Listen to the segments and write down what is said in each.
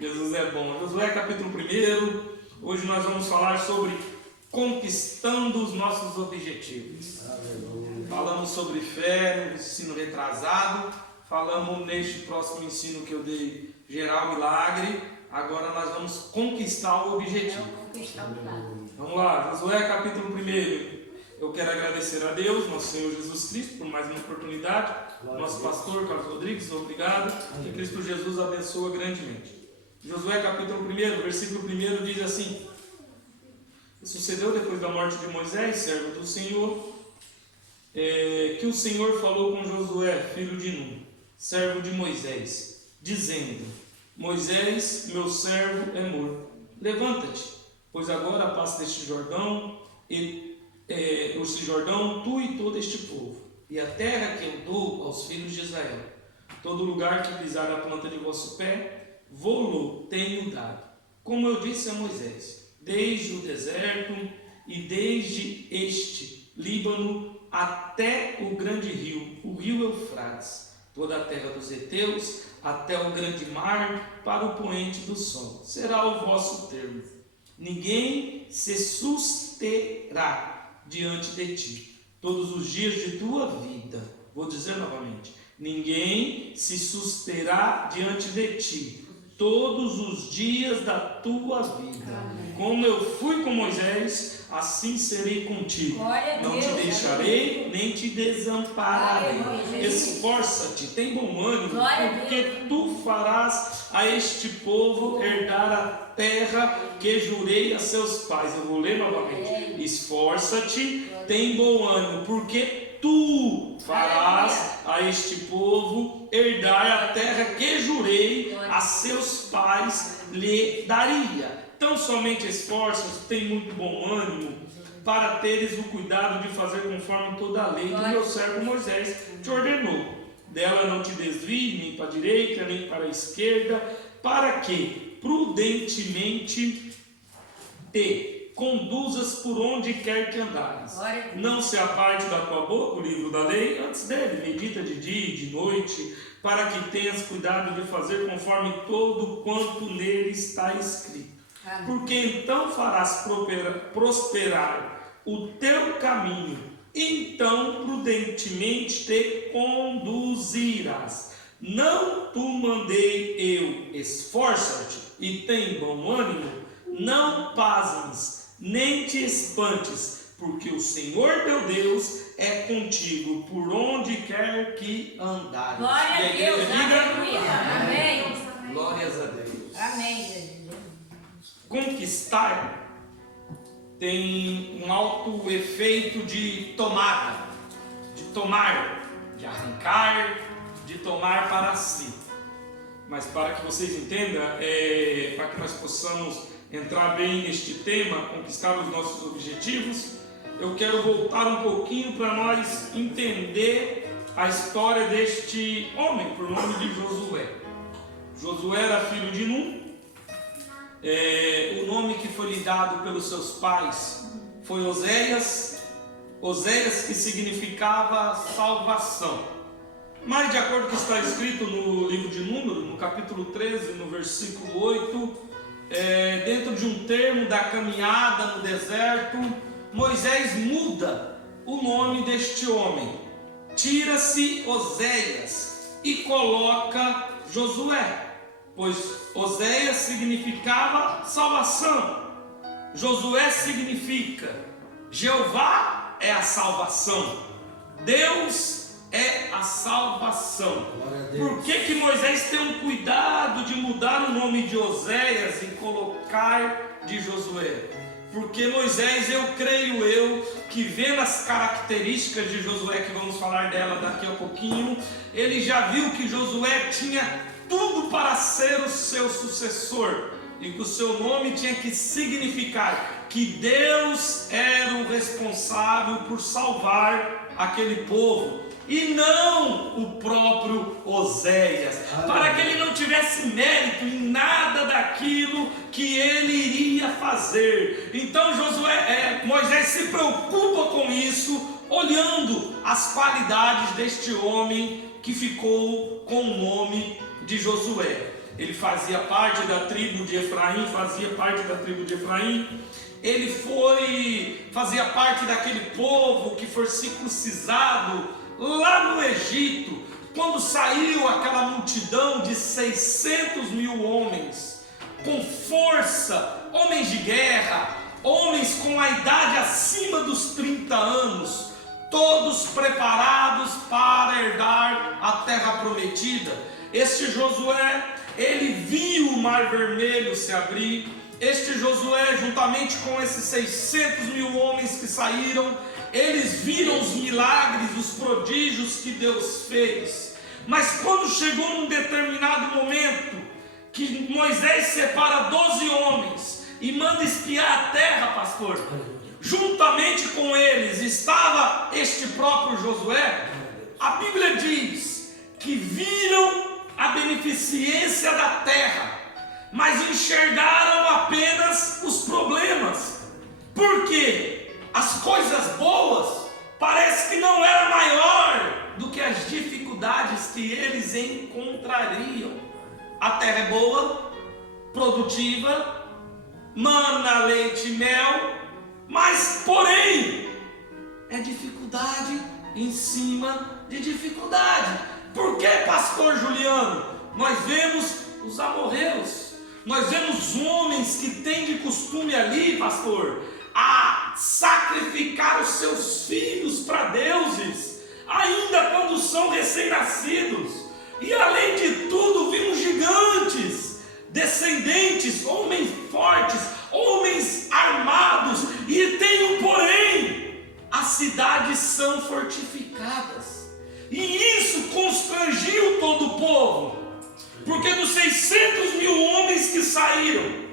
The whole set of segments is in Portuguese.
Jesus é bom. Josué capítulo 1. Hoje nós vamos falar sobre conquistando os nossos objetivos. Falamos sobre fé no ensino retrasado. Falamos neste próximo ensino que eu dei, gerar o milagre. Agora nós vamos conquistar o objetivo. Vamos lá, Josué capítulo 1. Eu quero agradecer a Deus, nosso Senhor Jesus Cristo, por mais uma oportunidade. Nosso pastor Carlos Rodrigues, obrigado. Que Cristo Jesus abençoe grandemente. Josué capítulo 1, versículo 1 diz assim: sucedeu depois da morte de Moisés, servo do Senhor, que o Senhor falou com Josué, filho de Nun, servo de Moisés, dizendo: Moisés, meu servo, é morto. Levanta-te, pois agora passa deste Jordão, tu e todo este povo, e a terra que eu dou aos filhos de Israel. Todo lugar que pisar a planta de vosso pé, vou-lo tenho dado, como eu disse a Moisés, desde o deserto e desde este Líbano até o grande rio, o rio Eufrates, toda a terra dos heteus, até o grande mar, para o poente do sol. Será o vosso termo. Ninguém se susterá diante de ti todos os dias de tua vida. Vou dizer novamente: ninguém se susterá diante de ti todos os dias da tua vida. Amém. Como eu fui com Moisés, assim serei contigo. Não te deixarei, nem te desampararei. Esforça-te, tem bom ânimo, porque tu farás a este povo herdar a terra que jurei a seus pais. Eu vou ler novamente. Esforça-te, tem bom ânimo, porque tu farás a este povo herdar a terra que jurei a seus pais lhe daria. Tão somente esforça-te, tem muito bom ânimo, para teres o cuidado de fazer conforme toda a lei que meu servo Moisés te ordenou. Dela não te desvie, nem para a direita, nem para a esquerda, para que prudentemente te conduzas por onde quer que andares. Não se aparte da tua boca o livro da lei, antes dele medita de dia e de noite, para que tenhas cuidado de fazer conforme todo quanto nele está escrito. Porque então farás prosperar o teu caminho, então prudentemente te conduzirás. Não tu mandei eu, esforça-te e tem bom ânimo, não pasmes, nem te espantes, porque o Senhor teu Deus é contigo por onde quer que andares. Glória a Deus, aleluia. Amém. Glórias a Deus. Amém, Jesus. Conquistar tem um alto efeito de tomada, de tomar, de arrancar, de tomar para si. Mas para que vocês entendam, para que nós possamos entrar bem neste tema, conquistar os nossos objetivos, eu quero voltar um pouquinho para nós entender a história deste homem, por nome de Josué. Josué era filho de Nun. O nome que foi lhe dado pelos seus pais foi Oséias, que significava salvação. Mas de acordo com o que está escrito no livro de Números, no capítulo 13, no versículo 8, dentro de um termo da caminhada no deserto, Moisés muda o nome deste homem. Tira-se Oséias e coloca Josué, pois Oséias significava salvação. Josué significa Jeová é a salvação. Deus é a salvação. Por que Moisés tem um cuidado de mudar o nome de Oséias e colocar de Josué? Porque Moisés, creio que vendo as características de Josué, que vamos falar dela daqui a pouquinho, ele já viu que Josué tinha tudo para ser o seu sucessor, e que o seu nome tinha que significar que Deus era o responsável por salvar aquele povo, e não o próprio Oséias, para que ele não tivesse mérito em nada daquilo que ele iria fazer. Então Moisés se preocupa com isso, olhando as qualidades deste homem que ficou com o nome de Josué. ele fazia parte da tribo de Efraim, ele fazia parte daquele povo que foi circuncisado lá no Egito, quando saiu aquela multidão de 600 mil homens, com força, homens de guerra, homens com a idade acima dos 30 anos, todos preparados para herdar a terra prometida. Este Josué, ele viu o Mar Vermelho se abrir. Este Josué, juntamente com esses 600 mil homens que saíram, eles viram os milagres, os prodígios que Deus fez. Mas quando chegou num determinado momento, que Moisés separa 12 homens e manda espiar a terra, pastor, juntamente com eles estava este próprio Josué. A Bíblia diz que viram a beneficência da terra, mas enxergaram apenas os problemas. Por quê? As coisas boas parece que não era maior do que as dificuldades que eles encontrariam. A terra é boa, produtiva, mana, leite e mel, mas porém é dificuldade em cima de dificuldade. Por que, pastor Juliano? Nós vemos os amorreus, nós vemos homens que têm de costume ali, pastor, a sacrificar os seus filhos para deuses, ainda quando são recém-nascidos. E além de tudo, vimos gigantes, descendentes, homens fortes, homens armados. E tem um porém: as cidades são fortificadas. E isso constrangiu todo o povo, porque dos 600 mil homens que saíram,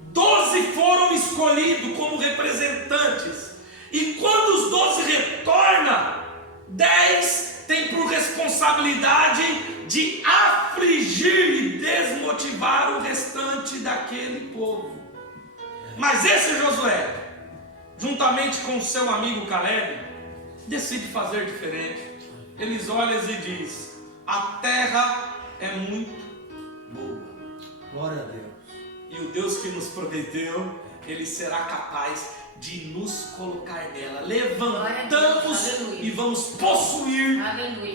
12 foram escolhidos como representantes. E quando os 12 retornam, 10 têm por responsabilidade de afligir e desmotivar o restante daquele povo. Mas esse Josué, juntamente com seu amigo Caleb, decide fazer diferente. Eles olham e dizem: a terra é muito boa. Glória a Deus. E o Deus que nos prometeu, Ele será capaz de nos colocar nela. Levantamos e vamos possuir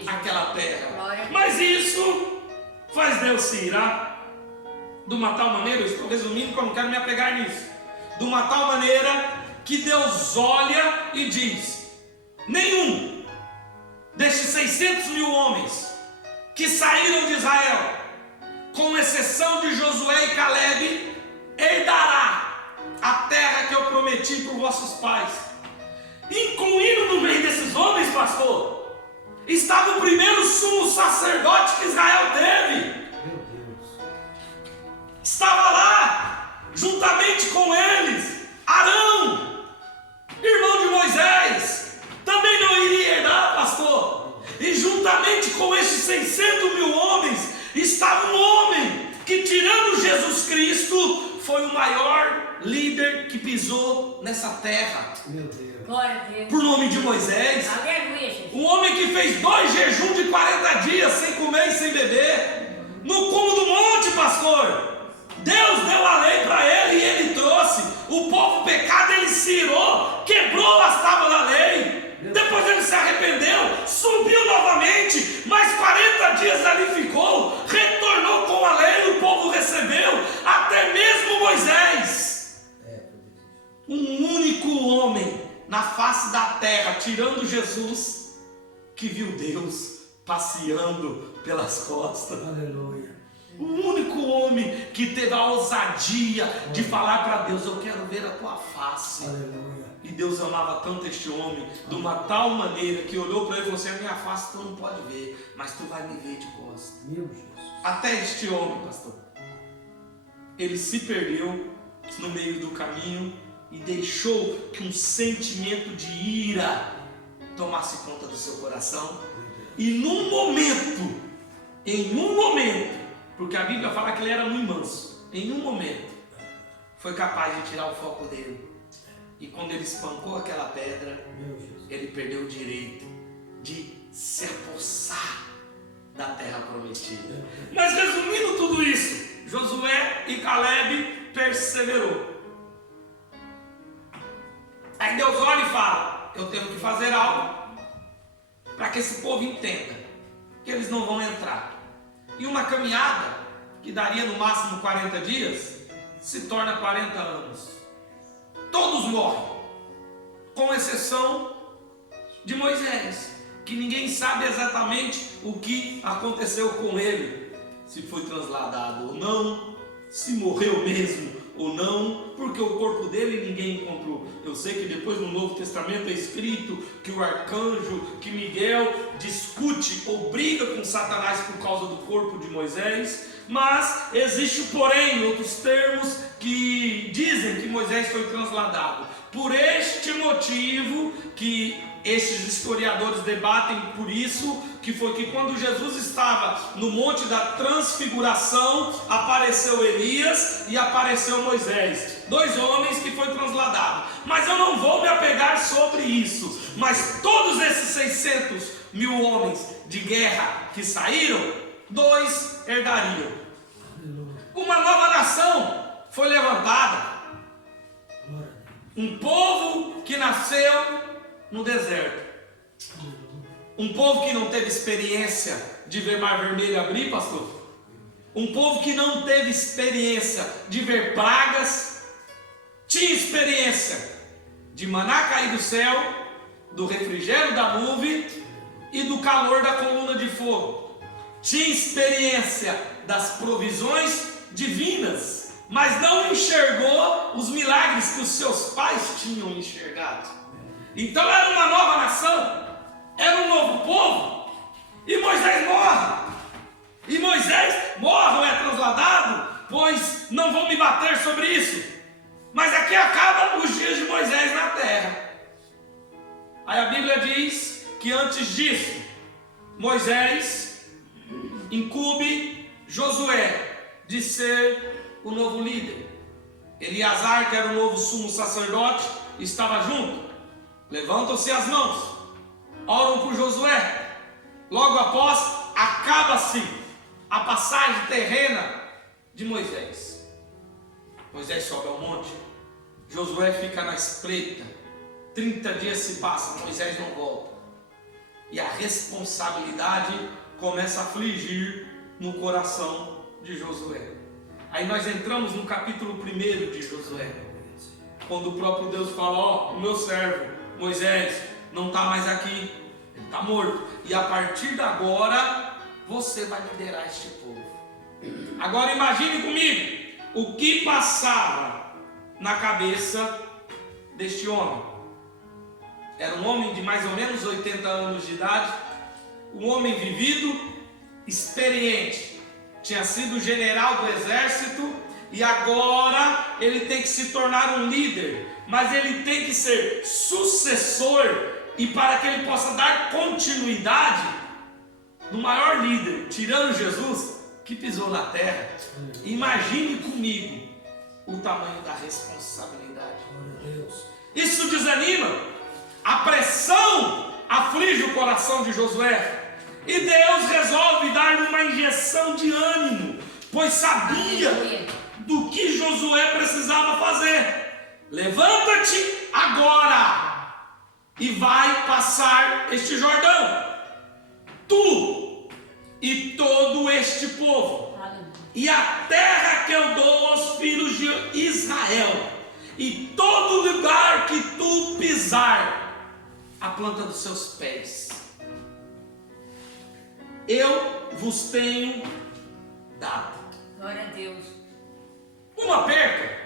aquela terra. Mas isso faz Deus se irar de uma tal maneira, eu estou resumindo porque eu não quero me apegar nisso, de uma tal maneira que Deus olha e diz: nenhum destes 600 mil homens que saíram de Israel, com exceção de Josué e Caleb, herdará a terra que eu prometi para os vossos pais. Incluindo no meio desses homens, pastor, estava o primeiro sumo sacerdote que Israel teve. Meu Deus. Estava lá, juntamente com eles, Arão, irmão de Moisés, também não iria herdar, pastor. E juntamente com esses 600 mil homens, estava um homem que, tirando Jesus Cristo, foi o maior líder que pisou nessa terra. Meu Deus. Glória a Deus. Por nome de Moisés. Aleluia, Jesus. Um homem que fez 2 jejuns de 40 dias sem comer e sem beber, no cume do monte, pastor. Deus deu a lei para ele e ele trouxe. O povo pecado, ele se irou, quebrou as tábuas da lei. Depois ele se arrependeu, subiu novamente, mais 40 dias ali ficou, retornou com a lei, o povo recebeu, até mesmo Moisés. Um único homem na face da terra, tirando Jesus, que viu Deus passeando pelas costas. Aleluia. O único homem que teve a ousadia de falar para Deus: eu quero ver a tua face. Aleluia. E Deus amava tanto este homem, de uma tal maneira que olhou para ele e falou assim: a minha face tu não pode ver, mas tu vai me ver de costas. Meu Jesus. Até este homem, pastor, ele se perdeu no meio do caminho e deixou que um sentimento de ira tomasse conta do seu coração. E em um momento, porque a Bíblia fala que ele era muito manso, em um momento, foi capaz de tirar o foco dele. E quando ele espancou aquela pedra, ele perdeu o direito de se apossar da terra prometida. Mas resumindo tudo isso, Josué e Caleb perseverou. Aí Deus olha e fala: eu tenho que fazer algo para que esse povo entenda que eles não vão entrar. E uma caminhada que daria no máximo 40 dias se torna 40 anos. Todos morrem, com exceção de Moisés, que ninguém sabe exatamente o que aconteceu com ele, se foi trasladado ou não, se morreu mesmo ou não, porque o corpo dele ninguém encontrou. Eu sei que depois no Novo Testamento é escrito que o arcanjo, que Miguel discute ou briga com Satanás por causa do corpo de Moisés, mas existe porém outros termos que dizem que Moisés foi transladado. Por este motivo que estes historiadores debatem por isso, que foi que quando Jesus estava no Monte da Transfiguração, apareceu Elias e apareceu Moisés, 2 homens que foi transladado. Mas eu não vou me apegar sobre isso, mas todos esses 600.000 homens de guerra que saíram, 2 herdariam. Uma nova nação foi levantada, um povo que nasceu no deserto, um povo que não teve experiência de ver Mar Vermelho abrir, pastor, um povo que não teve experiência de ver pragas, tinha experiência de maná cair do céu, do refrigério da nuvem e do calor da coluna de fogo, tinha experiência das provisões divinas, mas não enxergou os milagres que os seus pais tinham enxergado. Então era uma nova nação, era um novo povo, e Moisés morre. E Moisés morre ou é trasladado, pois não vou me bater sobre isso. Mas aqui acabam os dias de Moisés na terra. Aí a Bíblia diz que antes disso, Moisés incumbe Josué de ser o novo líder. Eleazar, que era o novo sumo sacerdote, estava junto. Levantam-se as mãos, oram por Josué. Logo após, acaba-se a passagem terrena de Moisés. Moisés sobe ao monte, Josué fica na espreita. 30 dias se passam, Moisés não volta. E a responsabilidade começa a afligir no coração de Josué. Aí nós entramos no capítulo 1 de Josué, quando o próprio Deus fala: ó, o meu servo Moisés não está mais aqui, ele está morto, e a partir de agora você vai liderar este povo. Agora imagine comigo o que passava na cabeça deste homem. Era um homem de mais ou menos 80 anos de idade, um homem vivido, experiente, tinha sido general do exército e agora ele tem que se tornar um líder, mas ele tem que ser sucessor, e para que ele possa dar continuidade do maior líder, tirando Jesus, que pisou na terra. Imagine comigo o tamanho da responsabilidade. Isso desanima, a pressão aflige o coração de Josué, e Deus resolve dar uma injeção de ânimo, pois sabia do que Josué precisava fazer. Levanta-te agora e vai passar este Jordão, tu e todo este povo, e a terra que eu dou aos filhos de Israel, e todo lugar que tu pisar a planta dos seus pés, eu vos tenho dado. Glória a Deus. Uma perca,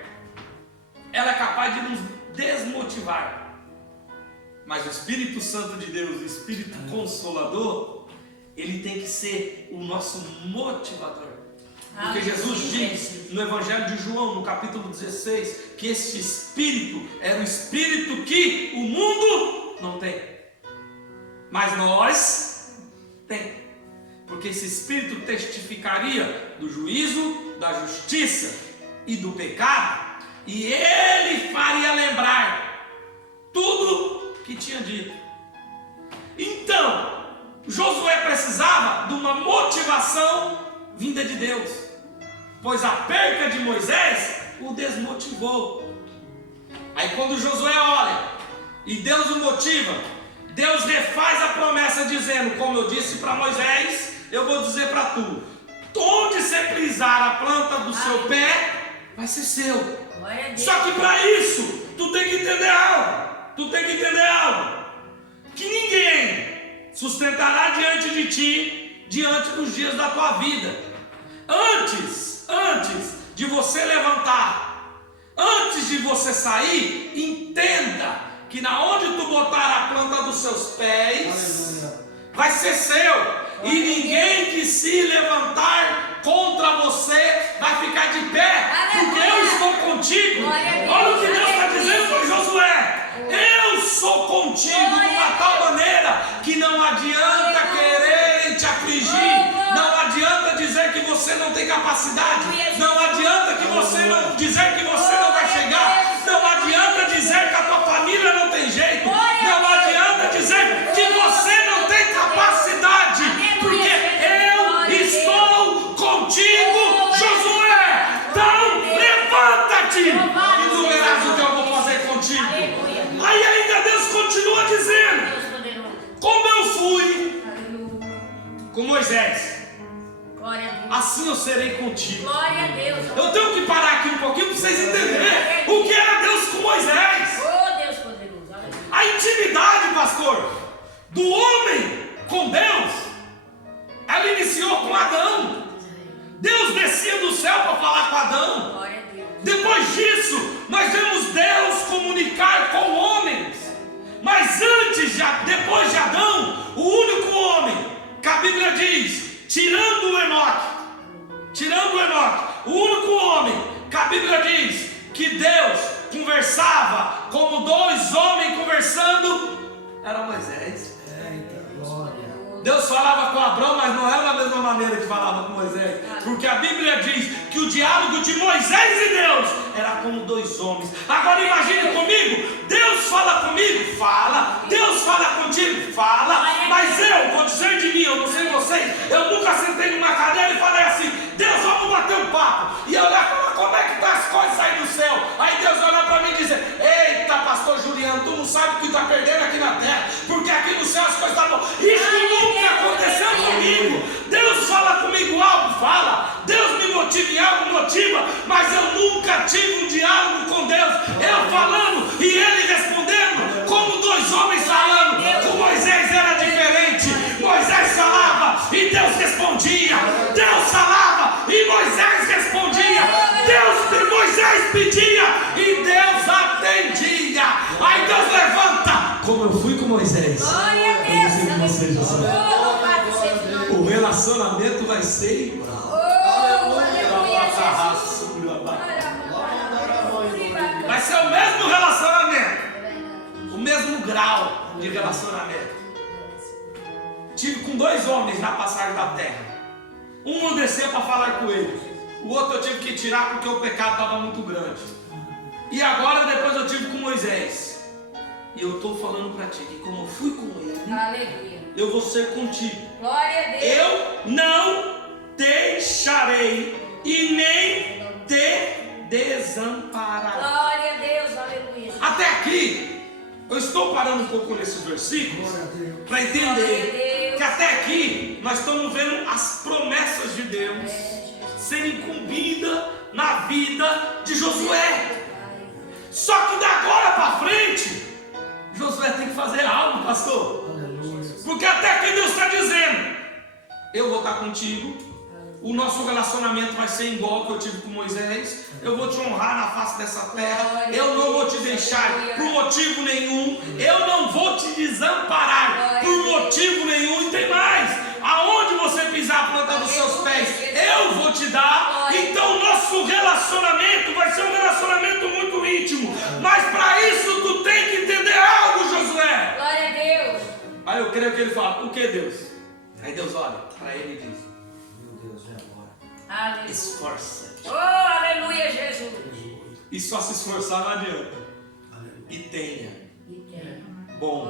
ela é capaz de nos desmotivar, mas o Espírito Santo de Deus, o Espírito Consolador, ele tem que ser o nosso motivador. Porque Jesus diz no Evangelho de João, no capítulo 16, que este Espírito era o Espírito que o mundo não tem, mas nós temos. Porque esse Espírito testificaria do juízo, da justiça e do pecado, e ele faria lembrar tudo que tinha dito. Então, Josué precisava de uma motivação vinda de Deus, pois a perca de Moisés o desmotivou. Aí quando Josué olha e Deus o motiva, Deus refaz a promessa dizendo, como eu disse para Moisés, eu vou dizer para tu, onde você pisar a planta do seu pé, vai ser seu. Glória a Deus. Só que para isso, tu tem que entender algo. Que ninguém sustentará diante de ti, diante dos dias da tua vida. Antes de você levantar, antes de você sair, entenda que na onde tu botar a planta dos seus pés, vai ser seu. E ninguém que se levantar contra você vai ficar de pé, porque eu estou contigo. Olha o que Deus está dizendo para Josué. Eu sou contigo de uma tal maneira que não adianta quererem te afligir, não adianta dizer que você não tem capacidade, não adianta que você não dizer que você não vai chegar, não adianta dizer que a tua família não tem jeito, não adianta dizer que você não tem capacidade, porque eu estou contigo, Josué. Então levanta-te e tu verás o que eu vou fazer contigo. Aí ainda Deus continua dizendo, como eu fui com Moisés, assim eu serei contigo. Glória a Deus. Eu tenho que parar aqui um pouquinho para vocês entenderem o que era Deus com Moisés. Oh, Deus poderoso. Aleluia. A intimidade, pastor, do homem com Deus, ela iniciou com Adão. Deus descia do céu para falar com Adão. Glória a Deus. Depois disso, nós vemos Deus comunicar com homens. Mas depois de Adão, o único homem que a Bíblia diz, tirando o Enoque, o único homem que a Bíblia diz que Deus conversava como dois homens conversando, era Moisés. Deus falava com Abraão, mas não era da mesma maneira que falava com Moisés, porque a Bíblia diz que o diálogo de Moisés e Deus era como dois homens. Agora imagine comigo, Deus fala comigo, fala, Deus fala contigo, fala, mas eu vou dizer de mim, eu não sei vocês, eu nunca sentei numa cadeira e falei assim, Deus, vamos bater um papo, e eu olhar e falar, como é que tá as coisas aí do céu? Aí Deus olha para mim e diz, eita pastor Juliano, tu não sabe o que está perdendo aqui na terra, porque aqui no céu as coisas estão boas. Isso nunca aconteceu comigo. Deus fala comigo algo, fala. Deus me motiva em algo, motiva. Mas eu nunca tive um diálogo com Deus. Eu falando e Ele respondendo, como dois homens falando. Com Moisés era diferente. Moisés falava e Deus respondia. Deus falava e Moisés respondia. Moisés pedia e Deus atendia. Aí Deus levanta, como eu fui com Moisés. Glória a Deus. O relacionamento vai ser igual. Vai ser o mesmo relacionamento, o mesmo grau de relacionamento. Tive com dois homens na passagem da terra. Um desceu para falar com ele, o outro eu tive que tirar porque o pecado estava muito grande. E agora depois eu tive com Moisés. E eu estou falando para ti que como eu fui com ele, Aleluia. eu vou ser contigo. Glória a Deus. Eu não te deixarei e nem te desampararei. Glória a Deus, aleluia. Até aqui, eu estou parando um pouco nesses versículos para entender que até aqui nós estamos vendo as promessas de Deus serem cumpridas na vida de Josué. Só que da agora para frente, Josué tem que fazer algo, pastor. Porque até aqui Deus está dizendo, eu vou estar contigo, o nosso relacionamento vai ser igual que eu tive com Moisés, eu vou te honrar na face dessa terra, eu não vou te deixar por motivo nenhum, eu não vou te desamparar por motivo nenhum. E tem mais, aonde você pisar a planta dos seus pés, eu vou te dar. Então o nosso relacionamento vai ser um relacionamento muito íntimo, mas para isso tu tem que entender algo, Josué. Glória a Deus. Aí eu creio que ele fala, o que Deus? Aí Deus olha para ele e diz, Aleluia. esforça. Oh, aleluia, Jesus. E só se esforçar não adianta. E tenha bom.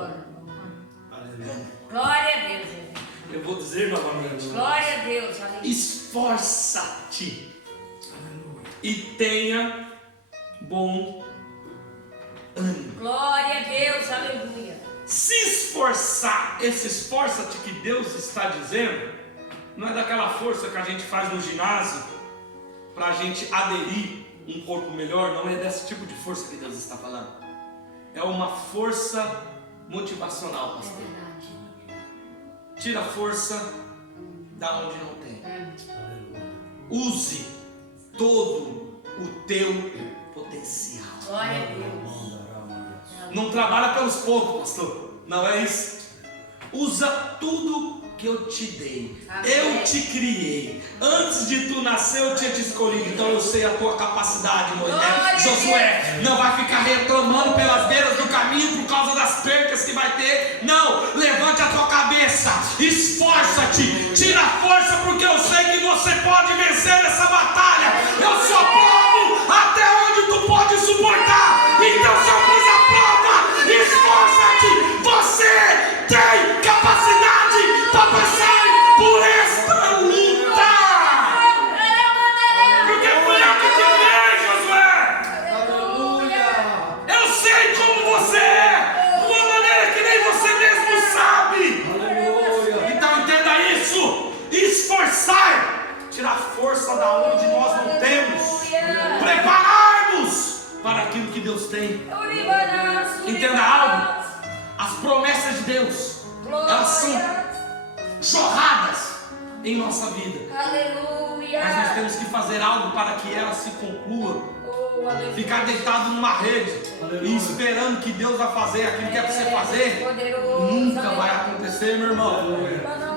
Glória a Deus, Jesus. Eu vou dizer novamente. Glória a Deus. Aleluia. Esforça-te e tenha bom ânimo. Glória a Deus. Aleluia. Se esforçar, esse esforça-te que Deus está dizendo, não é daquela força que a gente faz no ginásio para a gente aderir um corpo melhor, não é desse tipo de força que Deus está falando. É uma força motivacional, É pastor. verdade. Tira a força da onde não tem. Aleluia. Use todo o teu potencial. Glória a Deus. Não trabalha pelos poucos, pastor. Não é isso. Usa tudo que eu te dei. Amém. Eu te criei. Antes de tu nascer, eu tinha te escolhido. Então eu sei a tua capacidade, Glória a Moisés. Josué, não vai ficar reclamando pelas beiras do caminho por causa das percas que vai ter. Não, levante a tua cabeça. Esforça-te. Tira a força, porque eu sei que você pode vencer essa batalha. Eu sou provo até onde tu pode suportar. Então se eu pus a prova, esforça-te. Você tem capacidade para passar por esta luta. Porque fui eu que te criei, Josué. Aleluia. Eu sei como você é, de uma maneira que nem você mesmo sabe. Aleluia. Então entenda isso. Esforçar, tirar força da onde nós não temos. Preparar-nos para aquilo que Deus tem. Entenda algo. As promessas de Deus, elas são jorradas em nossa vida. Aleluia. Mas nós temos que fazer algo para que ela se conclua. Oh, aleluia. Ficar deitado numa rede e esperando que Deus vai fazer aquilo que é para você fazer, Poderoso. nunca vai acontecer, meu irmão.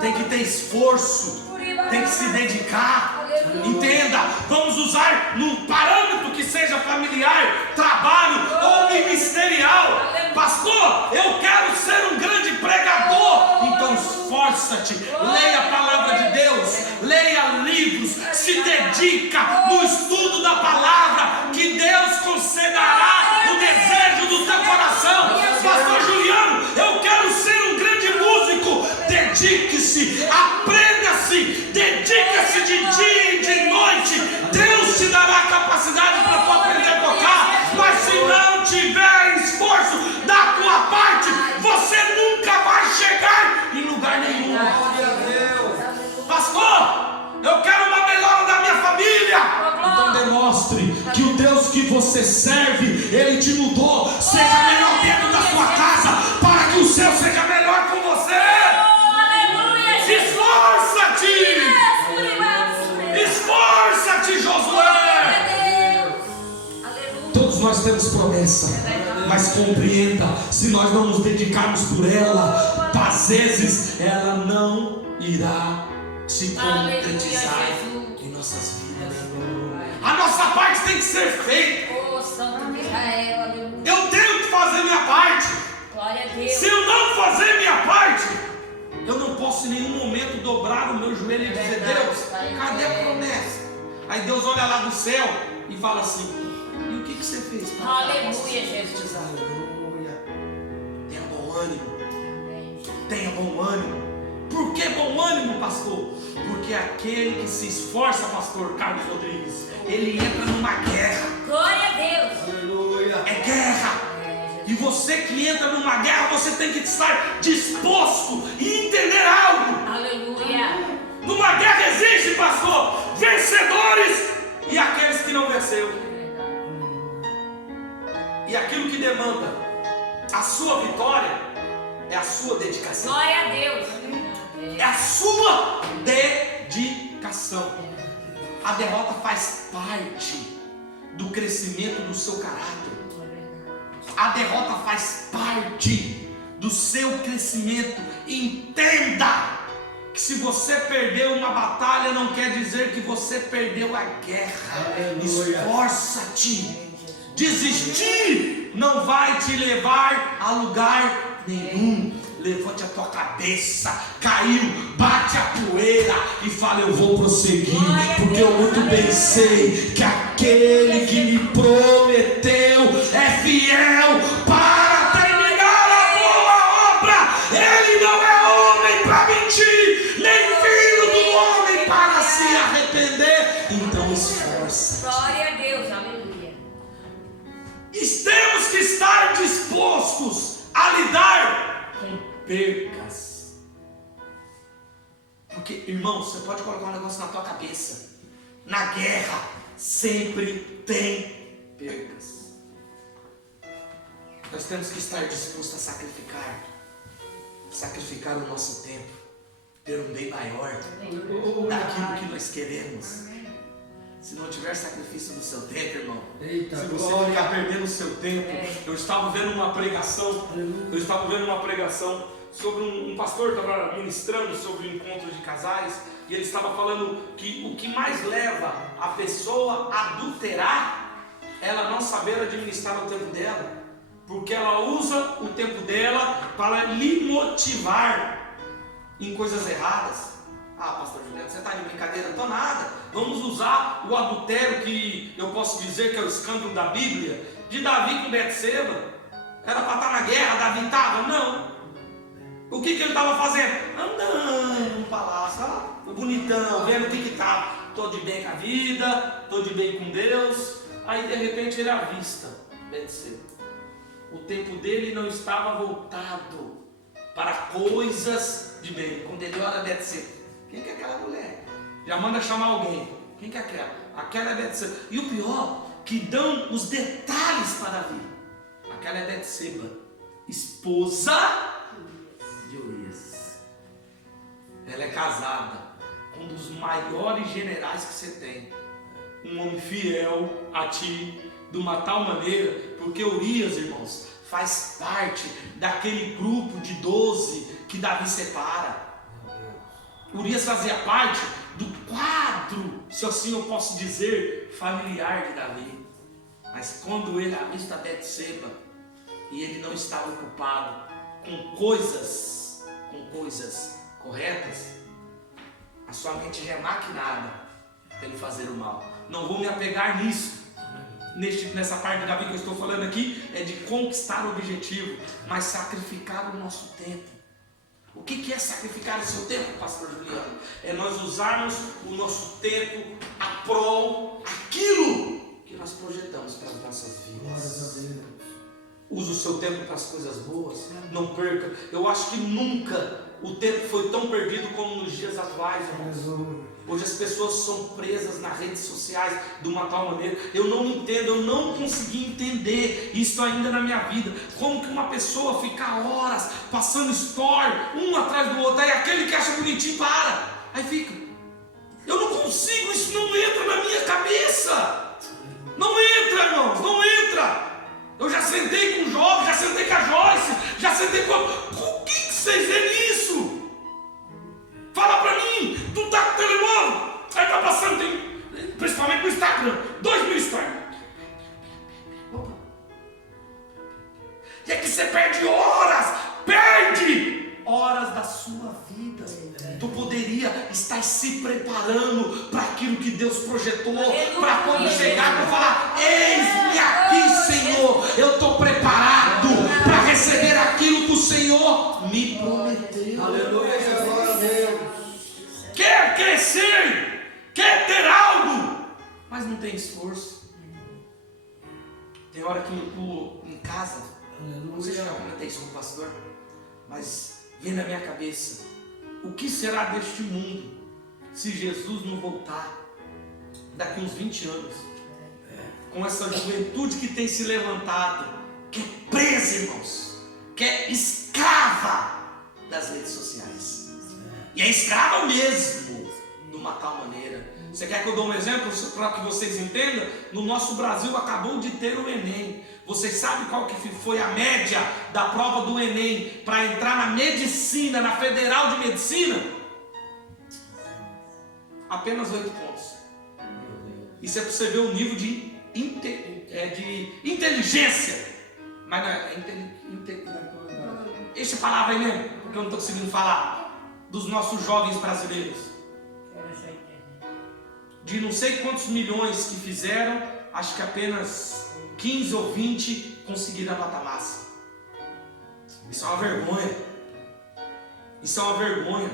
Tem que ter esforço, tem que se dedicar. Entenda, vamos usar num parâmetro que seja familiar, trabalho ou ministerial. Pastor, eu quero ser um grande pregador. Então esforça-te, leia a palavra de Deus, leia livros, se dedica no estudo da palavra, que Deus concederá o desejo do teu coração. Pastor Juliano, eu quero ser um grande músico. Dedique-se, aprenda-se, dedica-se de dia e de noite. Deus te dará capacidade para tu aprender a tocar. Mas se não tiver esforço da tua parte, você nunca vai chegar em lugar nenhum. Glória a Deus. Pastor, eu quero uma melhora da minha família. Então demonstre que o Deus que você serve, Ele te mudou. Seja melhor dentro da sua casa, para que o céu seja melhor com você. Esforça-te! Esforça-te, Josué! Todos nós temos promessa, mas compreenda, se nós não nos dedicarmos por ela, às vezes ela não irá se concretizar em nossas vidas. A nossa parte tem que ser feita. Oh, Santo de Israel, aleluia. Eu tenho que fazer minha parte. Glória a Deus. Se eu não fazer minha parte, eu não posso em nenhum momento dobrar o meu joelho e dizer: Deus, cadê a promessa? Aí Deus olha lá do céu e fala assim: e o que você fez? Aleluia, Jesus. Aleluia. Tenha bom ânimo. Tenha bom ânimo. Por que bom ânimo, pastor? Porque aquele que se esforça, pastor Carlos Rodrigues, ele entra numa guerra. Glória a Deus. Aleluia. É guerra. E você que entra numa guerra, você tem que estar disposto e entender algo. Aleluia. Numa guerra existe, pastor, vencedores e aqueles que não venceram. E aquilo que demanda a sua vitória é a sua dedicação. Glória a Deus. É a sua dedicação. A derrota faz parte do crescimento do seu caráter. A derrota faz parte do seu crescimento. Entenda que se você perdeu uma batalha, não quer dizer que você perdeu a guerra. Aleluia. Esforça-te. Desistir não vai te levar a lugar nenhum. Levante a tua cabeça, caiu, bate a poeira e fala: eu vou prosseguir, porque eu muito bem sei que aquele que me prometeu é fiel para terminar a boa obra. Ele não é homem para mentir, dispostos a lidar com percas. Porque, irmão, você pode colocar um negócio na tua cabeça. Na guerra sempre tem percas. Nós temos que estar dispostos a sacrificar o nosso tempo, ter um bem maior daquilo que nós queremos. Se não tiver sacrifício no seu tempo, irmão, Eita, se você glória. ficar perdendo o seu tempo, eu estava vendo uma pregação, sobre um pastor que estava ministrando sobre o encontro de casais, e ele estava falando que o que mais leva a pessoa a adulterar é ela não saber administrar o tempo dela, porque ela usa o tempo dela para lhe motivar em coisas erradas. Ah, pastor Juliano, você está de brincadeira? Não estou nada. Vamos usar o adultério, que eu posso dizer que é o escândalo da Bíblia, de Davi com Betseba. Era para estar na guerra, Davi estava? Não. O que ele estava fazendo? Andando no palácio, bonitão, vendo o que estava. Estou de bem com a vida, estou de bem com Deus. Aí de repente ele avista Betseba. O tempo dele não estava voltado para coisas de bem. Quando ele olha Betseba, quem que é aquela mulher? Já manda chamar alguém. Quem que é aquela? Aquela é Betseba. E o pior, que dão os detalhes para Davi. Aquela é Betseba, esposa de Urias. Ela é casada com um dos maiores generais que você tem. Um homem fiel a ti, de uma tal maneira, porque Urias, irmãos, faz parte daquele grupo de 12 que Davi separa. Urias fazia parte do quadro, se assim eu posso dizer, familiar de Davi. Mas quando ele avista Betseba, e ele não estava ocupado com coisas corretas, a sua mente já é maquinada para ele fazer o mal. Não vou me apegar nisso. Nessa parte de Davi que eu estou falando aqui, é de conquistar o objetivo, mas sacrificar o nosso tempo. O que é sacrificar o seu tempo, pastor Juliano? É nós usarmos o nosso tempo a prol aquilo que nós projetamos para as nossas vidas. Use o seu tempo para as coisas boas, não perca. Eu acho que nunca o tempo foi tão perdido como nos dias atuais, irmãos. Hoje as pessoas são presas nas redes sociais de uma tal maneira. Eu não entendo, eu não consegui entender isso ainda na minha vida. Como que uma pessoa fica horas passando story, um atrás do outro, aí aquele que acha bonitinho para, aí fica. Eu não consigo, isso não entra na minha cabeça. Não entra, irmãos, não entra. Eu já sentei com o jovem, já sentei com a Joyce, já sentei com... O que vocês veem isso? Fala pra mim, tu tá com o telemóvel, aí tá passando, tem, principalmente no Instagram, 2.000 stories. E é que você perde horas da sua vida. Tu poderia estar se preparando para aquilo que Deus projetou, para quando chegar tu falar: eis-me aqui, Senhor, eu estou preparado para receber aquilo que o Senhor me prometeu. Aleluia, glória a Deus. Quer crescer, quer ter algo, mas não tem esforço. Tem hora que eu estou em casa, não sei se eu já comentei isso com o pastor, mas vem na minha cabeça: o que será deste mundo se Jesus não voltar daqui uns 20 anos? Com essa juventude que tem se levantado, que é presa, irmãos, que é escrava das redes sociais. E é escrava mesmo, de uma tal maneira. Você quer que eu dê um exemplo para que vocês entendam? No nosso Brasil acabou de ter o Enem. Vocês sabem qual que foi a média da prova do Enem para entrar na medicina, na Federal de Medicina? Apenas 8 pontos. Isso é para você ver o nível de inteligência. Mas não é essa palavra aí mesmo, porque eu não estou conseguindo falar. Dos nossos jovens brasileiros. De não sei quantos milhões que fizeram, acho que apenas 15 ou 20 conseguiram a nota máxima. Isso é uma vergonha. Isso é uma vergonha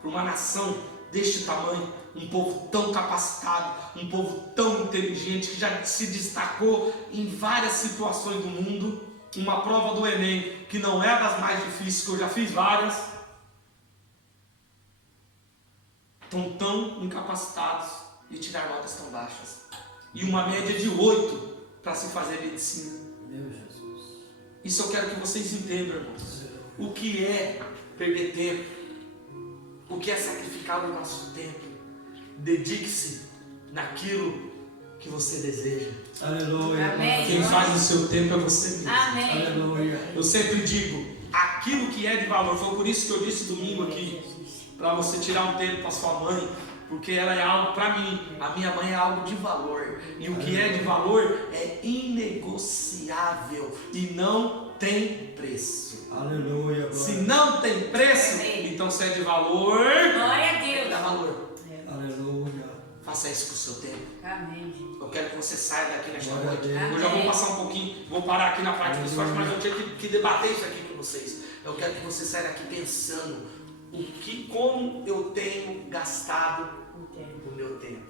para uma nação deste tamanho, um povo tão capacitado, um povo tão inteligente, que já se destacou em várias situações do mundo, uma prova do Enem que não é das mais difíceis, que eu já fiz várias, estão tão incapacitados de tirar notas tão baixas. E uma média de 8 para se fazer medicina. Meu Jesus. Isso eu quero que vocês entendam, irmãos. O que é perder tempo? O que é sacrificar o nosso tempo? Dedique-se naquilo que você deseja. Aleluia. Amém. Quem faz o seu tempo é você mesmo. Amém. Aleluia. Eu sempre digo, aquilo que é de valor. Foi por isso que eu disse domingo aqui, para você tirar um tempo para sua mãe, porque ela é algo para mim. A minha mãe é algo de valor. E o que é de valor é inegociável e não tem preço. Aleluia. Se não tem preço, então se é de valor, Glória a Deus. dá valor. Aleluia. Faça isso com o seu tempo. Amém, Jesus. Eu quero que você saia daqui nesta Glória a noite. Deus. Eu já vou passar um pouquinho, vou parar aqui na parte dos fortes, mas eu tinha que debater isso aqui com vocês. Eu quero que você saia daqui pensando como eu tenho gastado o meu tempo.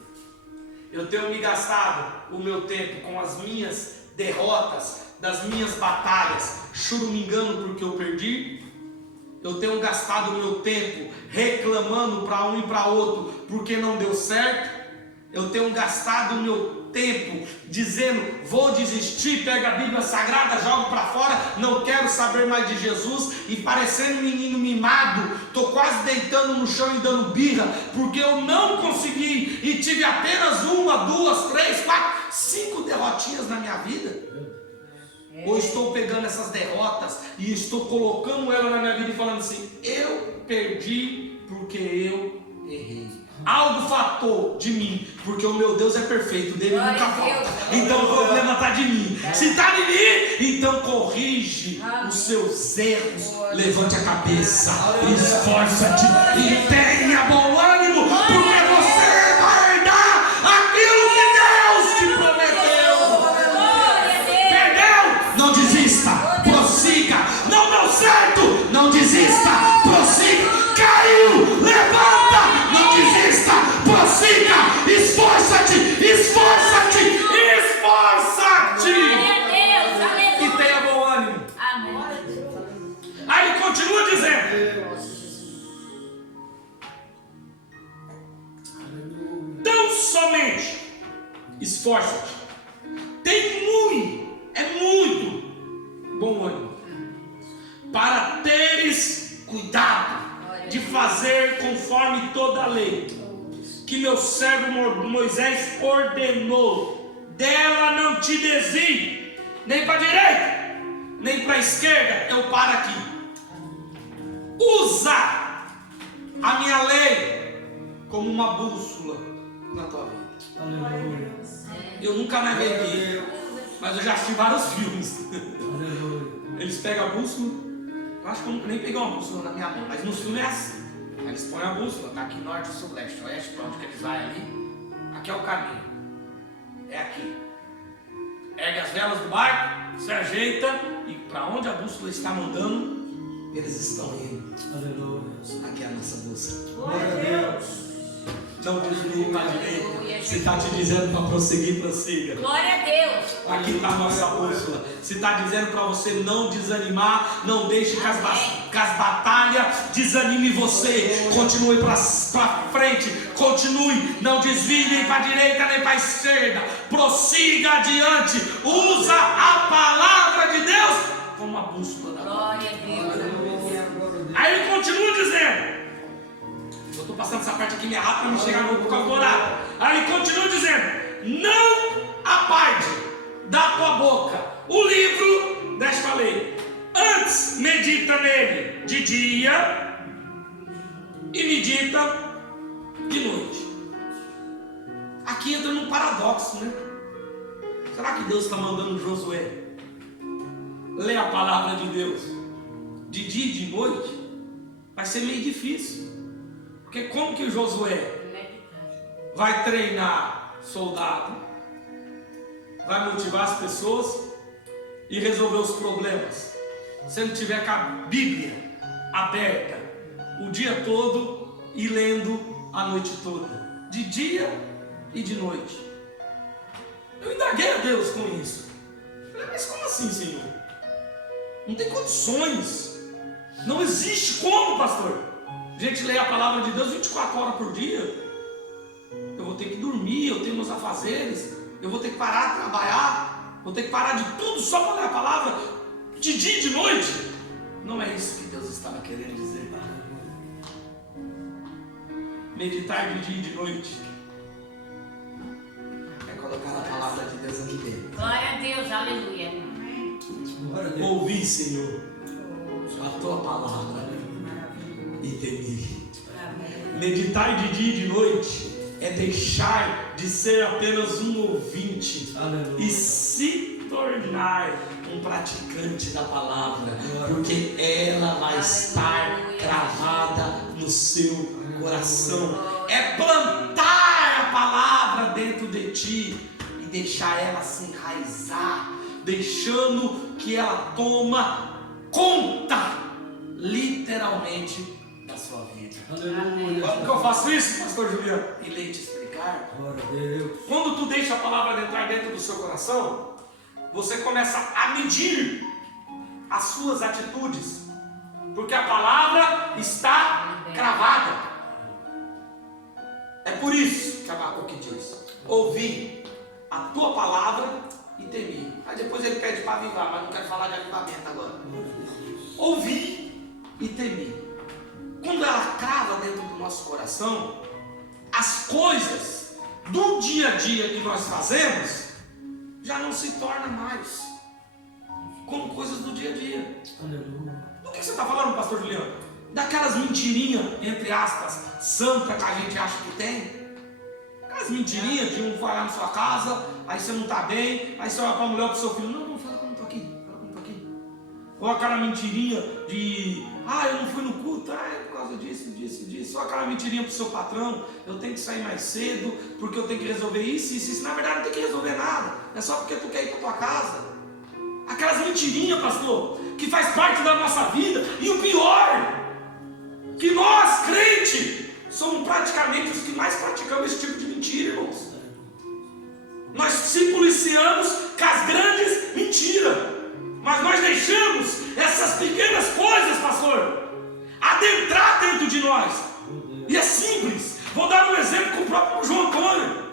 Eu tenho me gastado o meu tempo com as minhas derrotas, das minhas batalhas, choramingando porque eu perdi. Eu tenho gastado o meu tempo reclamando para um e para outro porque não deu certo. Eu tenho gastado o meu tempo dizendo, vou desistir, pega a Bíblia Sagrada, jogo para fora, não quero saber mais de Jesus, e parecendo um menino mimado, estou quase deitando no chão e dando birra, porque eu não consegui e tive apenas 1, 2, 3, 4, 5 derrotinhas na minha vida. Ou estou pegando essas derrotas e estou colocando ela na minha vida e falando assim, eu perdi porque eu errei. Algo faltou de mim, porque o meu Deus é perfeito, dele Glória nunca a Deus. falta. Então o problema está de mim. Se está de mim, então corrige os seus erros. Levante a cabeça, esforça-te e tenha bom ânimo, porque você vai herdar aquilo que Deus te prometeu. Glória a Deus. Perdeu? Não desista, prossiga. Não deu certo? Não desista, prossiga. Caiu, levanta, não desista, prossiga, esforça-te, esforça-te, esforça-te. Glória a Deus. E Aleluia. tenha bom ânimo. Amém. Aí ele continua dizendo, tão somente esforça-te. É muito bom ânimo, para teres cuidado de fazer conforme toda a lei que meu servo Moisés ordenou. Dela não te desvie, nem para a direita, nem para a esquerda. Eu paro aqui. Usa a minha lei como uma bússola na tua vida. Aleluia. Eu nunca naveguei, mas eu já assisti vários filmes. Aleluia. Eles pegam a bússola. Eu acho que eu nunca nem peguei uma bússola na minha mão, mas no filme é assim. Aí eles põem a bússola, tá aqui norte, sul, leste, oeste, para onde que eles vão ali. Aqui é o caminho. É aqui. Ergue as velas do barco, se ajeita e para onde a bússola está mandando, eles estão indo. Aleluia. Aqui é a nossa bússola. Glória a Deus. Não desvie para a direita. Se está te dizendo para prosseguir, prossiga. Glória a Deus. Aqui está a nossa bússola. Se está dizendo para você não desanimar, não deixe que as batalhas desanime você. Continue para frente, continue, não desvie nem para a direita nem para a esquerda. Prossiga adiante. Usa a palavra de Deus como a bússola da tua Glória a Deus. Aí ele continua dizendo, eu estou passando essa parte aqui meio rápido para me chegar no por causa do horário. Aí ele continua dizendo, não aparte da tua boca o livro desta lei, antes medita nele de dia e medita de noite. Aqui entra num paradoxo, né? Será que Deus está mandando Josué ler a palavra de Deus de dia e de noite? Vai ser meio difícil, porque como que o Josué vai treinar soldado, vai motivar as pessoas e resolver os problemas se ele tiver com a Bíblia aberta o dia todo e lendo a noite toda, de dia e de noite? Eu indaguei a Deus com isso. Eu falei, mas como assim, Senhor? Não tem condições. Não existe como, pastor. A gente lê a palavra de Deus 24 horas por dia. Eu vou ter que dormir, eu tenho meus afazeres, eu vou ter que parar de trabalhar, vou ter que parar de tudo só para ler a palavra de dia e de noite. Não é isso que Deus estava querendo dizer. Meditar de dia e de noite é colocar a palavra de Deus aqui dentro. Glória a Deus, aleluia. Glória a Deus. Ouvir, Senhor, a tua palavra e temer. Meditar de dia e de noite é deixar de ser apenas um ouvinte. Aleluia. E se tornar um praticante da palavra, porque ela vai estar cravada no seu coração. É plantar a palavra dentro de ti e deixar ela se enraizar, deixando que ela toma conta, literalmente, da sua vida. Aleluia. Como que eu faço isso, pastor Juliano? E lhe te explicar. Glória a Deus. Quando tu deixa a palavra entrar dentro do seu coração, você começa a medir as suas atitudes, porque a palavra está cravada. É por isso que Abacuque diz: ouvi a tua palavra e temi. Aí depois ele pede para avivar, mas não quero falar de avivamento agora. Ouvi e temi. Quando ela crava dentro do nosso coração, as coisas do dia a dia que nós fazemos já não se torna mais como coisas do dia a dia. Aleluia. Do que você está falando, pastor Juliano? Daquelas mentirinhas, entre aspas, santa que a gente acha que tem. Aquelas mentirinhas de um vai lá na sua casa, aí você não está bem, aí você olha para a mulher ou para o seu filho: não, fala que eu não estou aqui, fala que eu não estou aqui. Ou aquela mentirinha de: eu não fui no culto, é por causa disso. Ou aquela mentirinha para o seu patrão: eu tenho que sair mais cedo, porque eu tenho que resolver isso. Na verdade não tem que resolver nada, é só porque tu quer ir para tua casa. Aquelas mentirinhas, pastor, que faz parte da nossa vida. E o pior, que nós, crentes, somos praticamente os que mais praticamos esse tipo de mentira, irmãos. Nós se policiamos com as grandes mentiras, mas nós deixamos essas pequenas coisas, pastor, adentrar dentro de nós. E é simples. Vou dar um exemplo com o próprio João Antônio.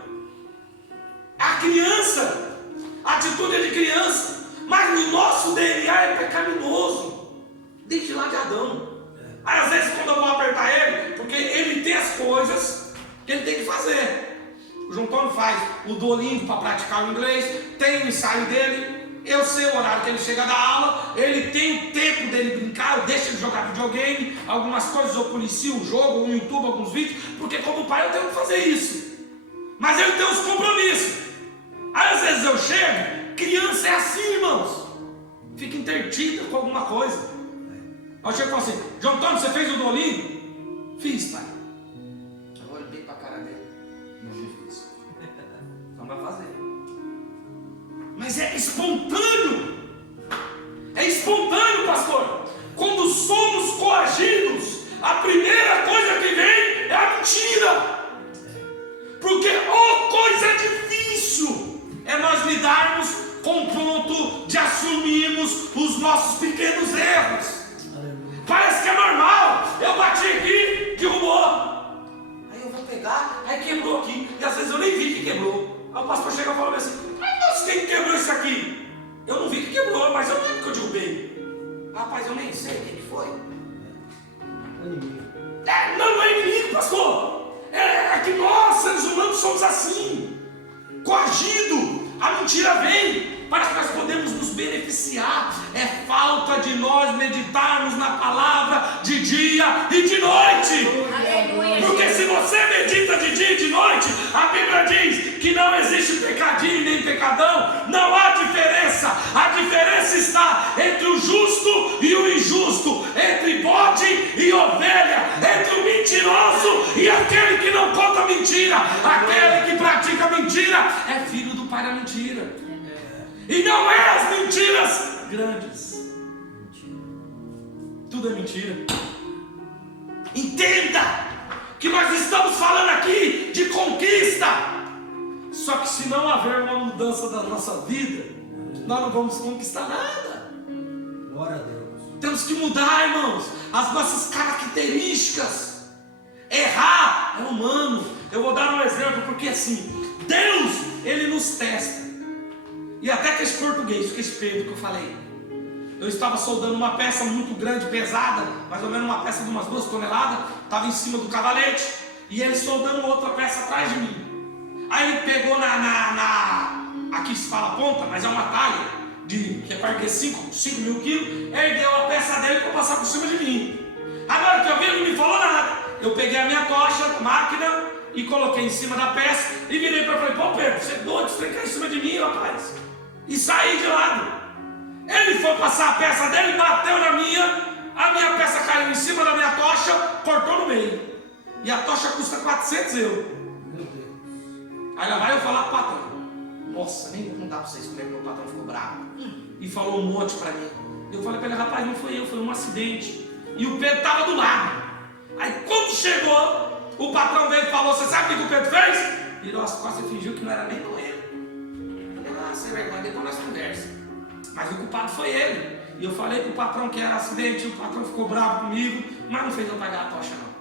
A criança, a atitude é de criança, mas no nosso DNA é pecaminoso, desde lá de Adão. Aí às vezes quando eu vou apertar ele, porque ele tem as coisas que ele tem que fazer. O João Antônio faz o Duolingo para praticar o inglês, tem o ensaio dele, eu sei o horário que ele chega da aula, ele tem o tempo dele brincar, eu deixo ele jogar videogame, algumas coisas eu policio o jogo, no YouTube, alguns vídeos, porque como pai eu tenho que fazer isso. Mas ele tem os compromissos. Aí às vezes eu chego, criança é assim, irmãos, fica interdita com alguma coisa. Eu chego e falo assim: João Antônio, você fez o Duolingo? Fiz, pai. Eu olhei para a cara dele: não fiz. Então vai fazer. Mas é espontâneo. É espontâneo, pastor. Quando somos coagidos, a primeira coisa que vem é a mentira. Porque coisa difícil é nós lidarmos com o ponto de assumirmos os nossos pequenos erros. Parece que é normal. Eu bati aqui, derrubou. Aí eu vou pegar, aí quebrou aqui. E às vezes eu nem vi que quebrou. Aí o pastor chega e fala assim: nossa, quem quebrou isso aqui? Eu não vi que quebrou, mas eu lembro que eu derrubei. Rapaz, eu nem sei quem que foi. Não é inimigo, pastor. É que nós, seres humanos, somos assim. Coagido. A mentira vem para que nós podemos nos beneficiar. É falta de nós meditarmos na palavra de dia e de noite. Aleluia. Porque se você medita de dia e de noite, a Bíblia diz que não existe pecadinho nem pecadão. Não há diferença. A diferença está entre o justo e o injusto, entre bode e ovelha, entre o mentiroso e aquele que não conta mentira. Aquele que pratica mentira é filho do pai da mentira. E não é as mentiras grandes. Tudo é mentira. Entenda que nós estamos falando aqui de conquista. Só que se não haver uma mudança da nossa vida, nós não vamos conquistar nada. Glória a Deus. Temos que mudar, irmãos, as nossas características. Errar é humano. Eu vou dar um exemplo, porque assim, Deus, Ele nos testa. E até que esse português, que esse Pedro que eu falei, eu estava soldando uma peça muito grande, pesada, mais ou menos uma peça de umas 2 toneladas, estava em cima do cavalete, e ele soldando outra peça atrás de mim. Aí ele pegou aqui se fala ponta, mas é uma talha, que é para 5 mil quilos, ergueu a peça dele para passar por cima de mim. Agora que eu vi, ele não me falou nada. Eu peguei a minha tocha da máquina e coloquei em cima da peça e virei para ele e falei: pô, Pedro, você é doido, você ficar em cima de mim, rapaz. E saí de lado. Ele foi passar a peça dele, bateu na minha, a minha peça caiu em cima da minha tocha, cortou no meio. E a tocha custa 400 euros. Meu Deus. Aí lá vai eu falar pro patrão: nossa, nem vou contar pra vocês como é que meu patrão ficou bravo. E falou um monte pra mim. Eu falei pra ele: rapaz, não foi eu, foi um acidente. E o Pedro tava do lado. Aí quando chegou, o patrão veio e falou: você sabe o que o Pedro fez? Virou as costas e fingiu que não era nem com ele. Sem vergonha, depois nós conversamos. Mas o culpado foi ele. E eu falei pro patrão que era acidente, o patrão ficou bravo comigo, mas não fez eu pagar a tocha não.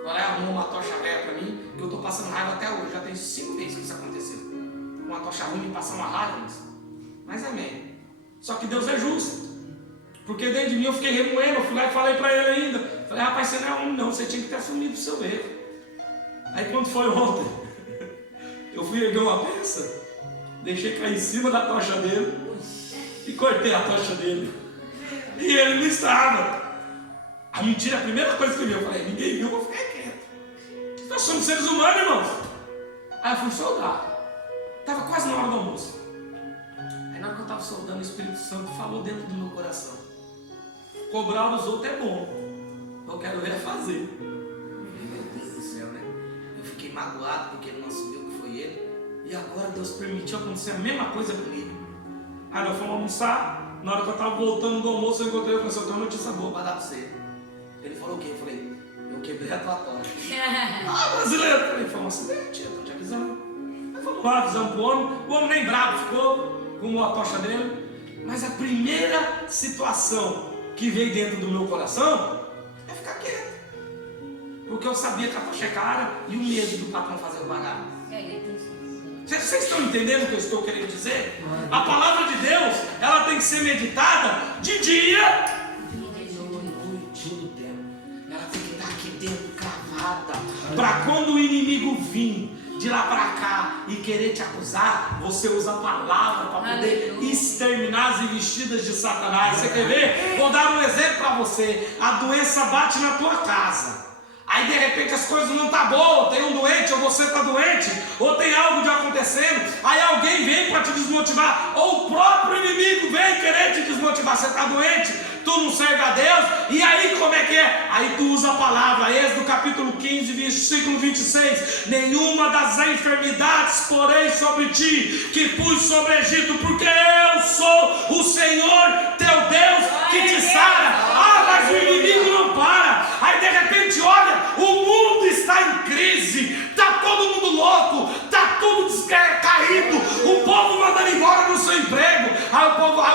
Agora arrumou uma tocha velha pra mim, que eu tô passando raiva até hoje. Já tem 5 vezes que isso aconteceu. Uma tocha ruim me passar uma raiva, mas amém. Só que Deus é justo. Porque dentro de mim eu fiquei remoendo, eu fui lá e falei pra ele ainda. Falei: rapaz, você não é homem não, você tinha que ter assumido o seu erro. Aí quando foi ontem, eu fui erguer uma peça, deixei cair em cima da tocha dele e cortei a tocha dele. E ele não estava. A mentira, a primeira coisa que eu vi, eu falei: ninguém viu, eu fiquei quieto. Nós somos seres humanos, irmãos. Aí eu fui soldar. Estava quase na hora do almoço. Aí na hora que eu estava soldando, o Espírito Santo falou dentro do meu coração: cobrar os outros é bom, eu quero ver fazer. Meu Deus do céu, né? Eu fiquei magoado porque ele não assumiu que foi ele. E agora Deus permitiu acontecer a mesma coisa comigo. Aí nós fomos almoçar. Na hora que eu estava voltando do almoço, eu encontrei ele e falei: eu tenho uma notícia boa para dar para você. Ele falou: o quê? Eu falei: eu quebrei a tua tocha. Brasileiro! Eu falei: foi um acidente, eu estou te avisando. Aí fomos lá, avisamos para o homem nem bravo ficou, com a tocha dele. Mas a primeira situação que veio dentro do meu coração é ficar quieto. Porque eu sabia que a tocha é cara e o medo do patrão fazer eu pagar. Vocês estão entendendo o que eu estou querendo dizer? A palavra de Deus, ela tem que ser meditada de dia e de noite, todo o tempo. Ela tem que estar aqui dentro, cravada, para quando o inimigo vir de lá para cá e querer te acusar, você usa a palavra para poder exterminar as investidas de Satanás. Você quer ver? Vou dar um exemplo para você. A doença bate na tua casa. Aí de repente as coisas não estão boas, tem um doente, ou você está doente, ou tem algo de acontecendo, aí alguém vem para te desmotivar, ou o próprio inimigo vem querer te desmotivar. Você está doente, tu não serve a Deus, e aí como é que é? Aí tu usa a palavra, Êxodo capítulo 15, versículo 26, nenhuma das enfermidades porém sobre ti, que pus sobre o Egito, porque eu sou o Senhor teu Deus, que te sara. Ah, mas o inimigo não para. Aí de repente, olha, o mundo está em crise, está todo mundo louco, está tudo caído, o povo mandando embora do seu emprego. Aí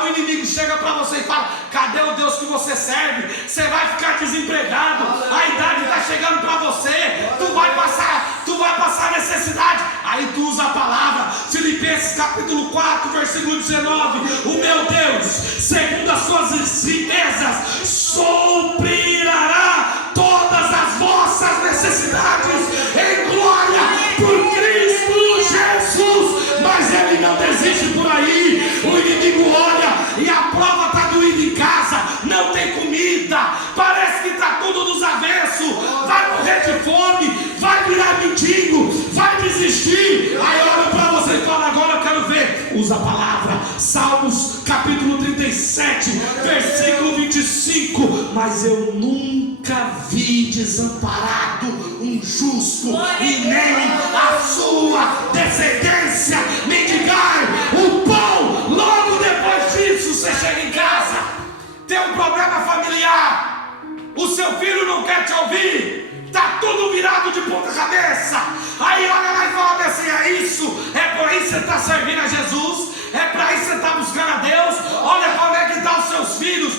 o inimigo chega para você e fala: cadê o Deus que você serve? Você vai ficar desempregado, a idade está chegando para você, tu vai passar necessidade. Aí tu usa a palavra, Filipenses capítulo 4, versículo 19: o meu Deus, segundo as suas riquezas, suprirá todas as vossas necessidades em glória por Cristo Jesus. Mas ele não desiste por aí. O inimigo olha e a prova está doendo em casa, não tem comida, parece que está tudo nos avessos, vai morrer de fome, vai virar mendigo, vai desistir. Aí olha para você e fala: agora eu quero ver. Usa a palavra, Salmos capítulo 37, versículo 25: mas eu nunca vi desamparado um justo, e nem a sua descendência mendigar o pão. Logo depois disso você chega em casa, tem um problema familiar, o seu filho não quer te ouvir, está tudo virado de ponta cabeça. Aí olha lá e fala assim: é isso, é por isso que você está servindo a Jesus, é para isso que você está buscando a Deus. Olha como é que estão os seus filhos,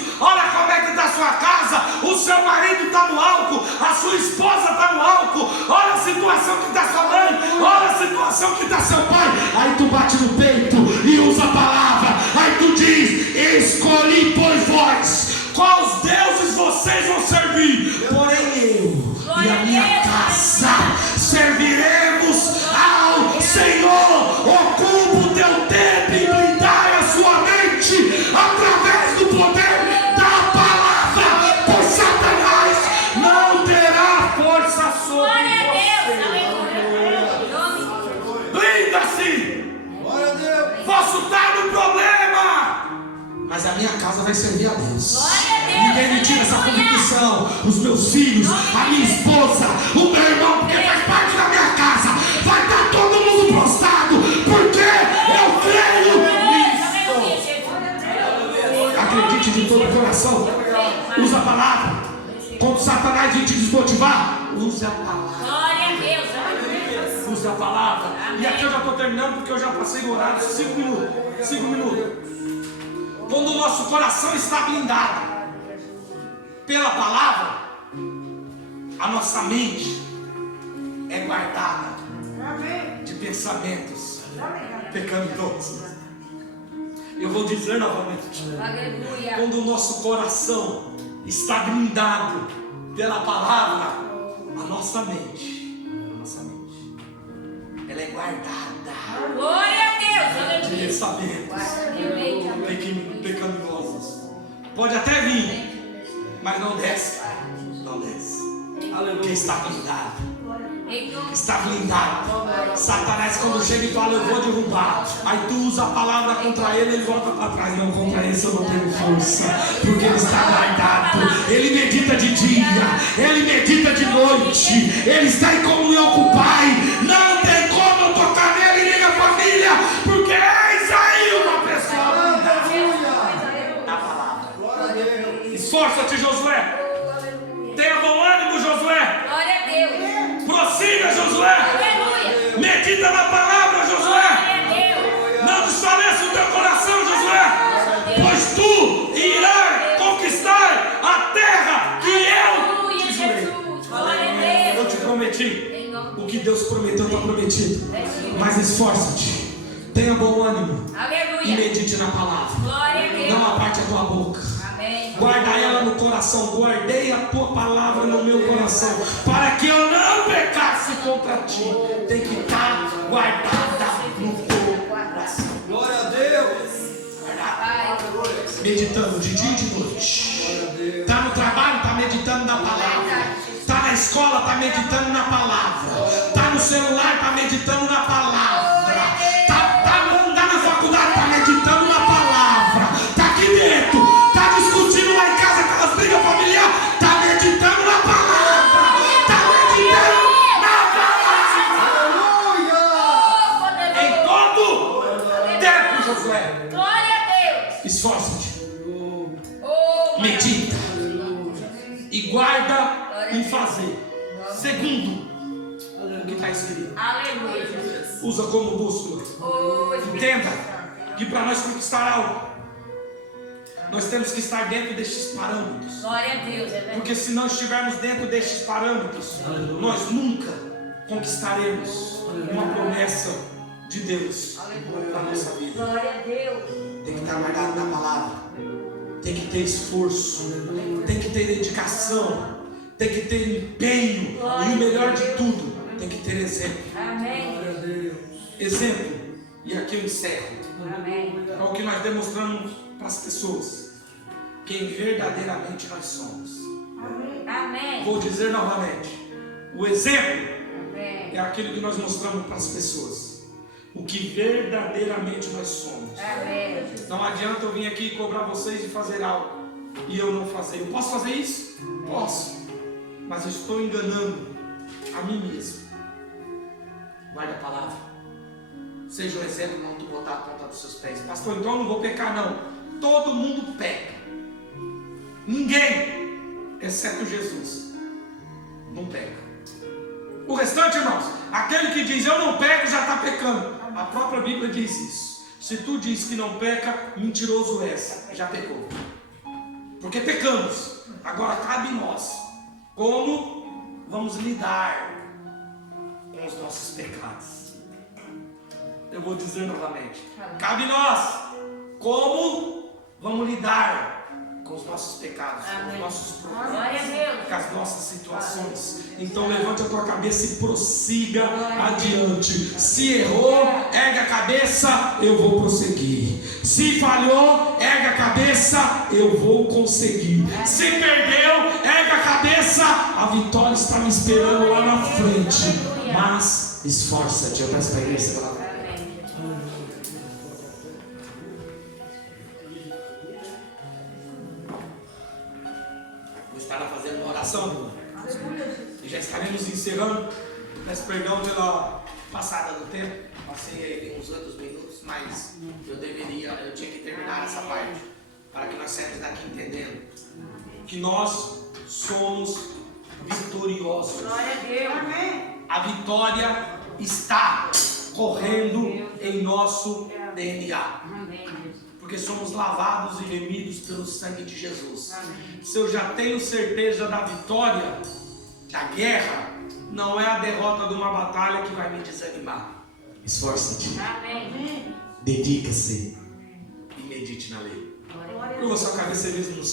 no peito e usa a palavra. Aí tu diz: escolhi pois vós quais deuses vocês vão servir, porém eu e a minha casa serviremos ao Senhor. Ocupa o teu tempo e blindai a sua mente através do poder da palavra, pois Satanás não terá força sobre você. Blinda-se. Posso estar no problema, mas a minha casa vai servir a Deus. Ninguém me tira essa convicção. Os meus filhos, a minha esposa, o meu irmão, porque faz parte da minha casa. Vai estar todo mundo prostrado, porque eu creio nisso. Acredite de todo o coração. Usa a palavra. Quando Satanás vem te desmotivar, use a palavra. Glória a Deus. Usa a palavra. E aqui eu já estou terminando, porque eu já passei o horário. 5 minutos. 5 minutos. Quando o nosso coração está blindado pela palavra, a nossa mente é guardada de pensamentos pecaminosos. Eu vou dizer novamente: Aleluia. quando o nosso coração está blindado pela palavra, a nossa mente, ela é guardada Glória a Deus. de Aleluia. pensamentos pecaminosos. Pode até vir, mas não desce. Não desce. Porque está blindado. Está blindado. Satanás, quando chega e fala: eu vou derrubar, aí tu usa a palavra contra ele, ele volta para trás. Não, contra esse eu não tenho força, porque ele está guardado. Ele medita de dia, ele medita de noite, ele está em comunhão com o Pai. Não tem como eu tocar nele nem na família, porque eis aí uma pessoa blindada na palavra. Esforça-te, Josué. Tenha bom ânimo, Josué. Glória a Deus. Prossiga, Josué. Aleluia. Medita na palavra, Josué. Glória a Deus. Não desfaleça o teu coração, Josué, pois tu irás conquistar a terra que eu Aleluia, te jurei. Jesus. Glória a Eu Deus. te prometi. Em nome O que Deus prometeu está prometido. de Mas esforça-te, tenha bom ânimo e Aleluia. medite na palavra. Glória a Deus. Não aparte a tua boca. Amém. Guarda ela no coração. Guardei a tua palavra no meu coração, para que eu não pecasse contra ti. Tem que estar guardada no teu coração. Glória a Deus. Pai. Meditando de dia e de noite. Está no trabalho, está meditando na palavra. Está na escola, está meditando na palavra. Está no celular, está meditando na palavra. Está na faculdade, está meditando na palavra. Está aqui dentro, está discutindo lá em casa aquelas brigas familiares. Está meditando na palavra. Está meditando na palavra. Em todo tempo, Josué. Glória a Deus. Esforça-te. Oh, Medita e guarda em fazer segundo o que está escrito. aleluia, Jesus. Usa como bússola. Oh, Espírito Entenda Santo. que para nós conquistar algo, nós temos que estar dentro destes parâmetros. Glória a Deus, é verdade. Porque se não estivermos dentro destes parâmetros, nós nunca conquistaremos uma promessa de Deus para a nossa vida. Glória a Deus. Tem que estar guardado na palavra, tem que ter esforço, tem que ter dedicação, tem que ter empenho, e o melhor de tudo, tem que ter exemplo. Amém. Exemplo, e aqui eu encerro, Amém. é o que nós demonstramos para as pessoas, quem verdadeiramente nós somos. Amém. Vou dizer novamente, o exemplo Amém. é aquilo que nós mostramos para as pessoas, o que verdadeiramente nós somos. Amém. Não adianta eu vir aqui cobrar vocês de fazer algo e eu não fazer. Eu posso fazer isso? Posso. Mas eu estou enganando a mim mesmo. Guarda a palavra. Seja um exemplo quando tu botar a ponta dos seus pés. Pastor, então eu não vou pecar não. Todo mundo peca. Ninguém, exceto Jesus, não peca. O restante, irmãos, aquele que diz eu não peco já está pecando. A própria Bíblia diz isso. Se tu diz que não peca, mentiroso és, já pecou. Porque pecamos. Agora cabe nós como vamos lidar com os nossos pecados. Eu vou dizer novamente. Cabe nós como vamos lidar com os nossos pecados, com os nossos problemas, Glória a Deus. com as nossas situações. Então levante a tua cabeça e prossiga adiante. Se errou, ergue a cabeça, eu vou prosseguir. Se falhou, ergue a cabeça, eu vou conseguir. Se perdeu, ergue a cabeça, a vitória está me esperando lá na frente. Mas esforça-te, eu peço para a igreja. Amém. Vou estar fazendo uma oração e já estaremos encerrando. Peço perdão pela passada do tempo. Passei aí uns outros minutos, mas eu tinha que terminar essa parte para que nós saímos daqui entendendo que nós somos vitoriosos. Glória a Deus. Amém. A vitória está correndo em nosso DNA. Amém, Deus. Porque somos lavados e remidos pelo sangue de Jesus. Amém. Se eu já tenho certeza da vitória, da guerra, não é a derrota de uma batalha que vai me desanimar. Esforça-te, Amém. dedica-se e medite na lei. Glória a Deus. Curva sua cabeça mesmo no